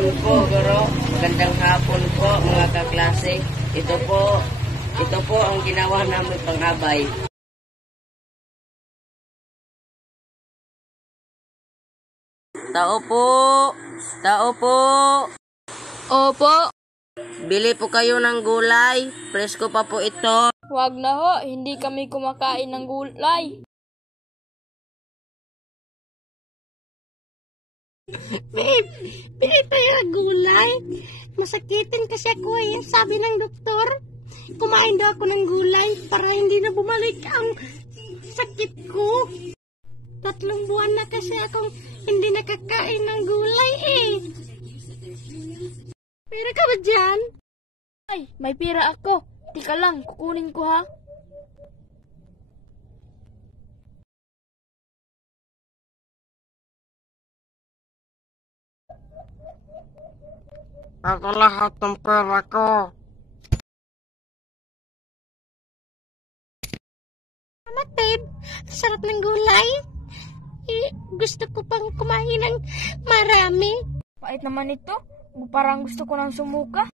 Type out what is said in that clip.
hapon po, Guro. Magandang hapon po, mga kaklase. Ito po ang ginawa namin pang-abay. Tao po! Tao po! Opo. Bili po kayo ng gulay. Presko pa po ito. Wag na ho, hindi kami kumakain ng gulay. Babe, bili tayo ng gulay. Masakitin kasi ako eh. Sabi ng doktor, kumain daw ako ng gulay para hindi na bumalik ang sakit ko. 3 buwan na kasi akong hindi nakakain ng gulay eh. Pera ka ba dyan? Ay, may pira ako. Tika lang, kukunin ko ha. Ako lahat ng pera ko. Salamat, babe. Sarap ng gulay. Gusto ko pang kumain ng marami. Pait naman ito. Parang gusto ko nang sumuka.